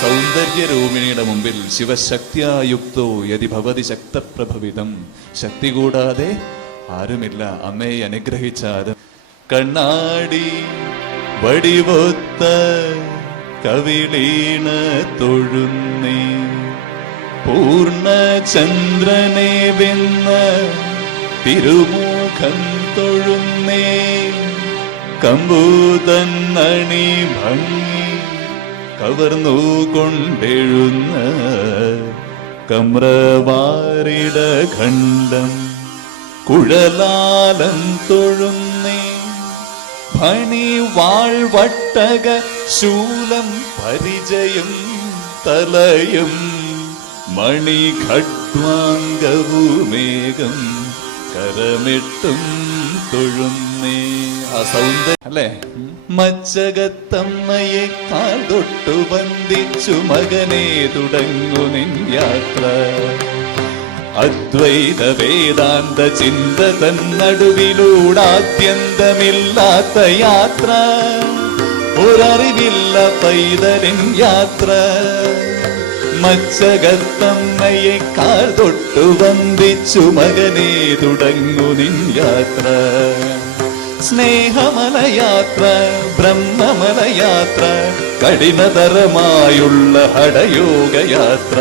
സൗന്ദര്യരൂപിണിയുടെ മുമ്പിൽ ശിവശക്തിയായുക്തോ യതി ഭവതി ശക്തപ്രഭവിതം. ശക്തി കൂടാതെ ആരുമില്ല. അമ്മയെ അനുഗ്രഹിച്ചാൽ കണ്ണാടി വടിവൊത്ത കവിളീണ തൊഴുന്നേ, പൂർണ്ണചന്ദ്രനെ വെന്ന തിരുമുഖം തൊഴുന്നേ, കമ്പൂതന്നണി ഭംഗി കവർന്നുകൊണ്ടെഴുന്ന കമ്രവാരിട ഖണ്ഡം കുഴലാലം തൊഴുന്നേ, ഭണി വാൾവട്ടക ശൂലം പരിചയം തലയും മണിഖഡ്വാംഗവുമേകം കരമിട്ടും തൊഴുന്നേ. ആ സൗന്ദര്യം അല്ലേ? മച്ചകത്തമ്മയെ കാൽ തൊട്ടു വന്ദിച്ചു മകനെ തുടങ്ങു നിൻ യാത്ര. അദ്വൈത വേദാന്ത ചിന്ത തന്നടുവിലൂടാത്യന്തമില്ലാത്ത യാത്ര, ഒരറിവില്ല പൈതലിൻ യാത്ര. മച്ചകത്തമ്മയെ കാൽ തൊട്ടു വന്ദിച്ചു മകനെ തുടങ്ങു നിൻ യാത്ര. സ്നേഹമലയാത്ര, ബ്രഹ്മമലയാത്ര, കഠിനതരമായുള്ള ഹഠയോഗയാത്ര.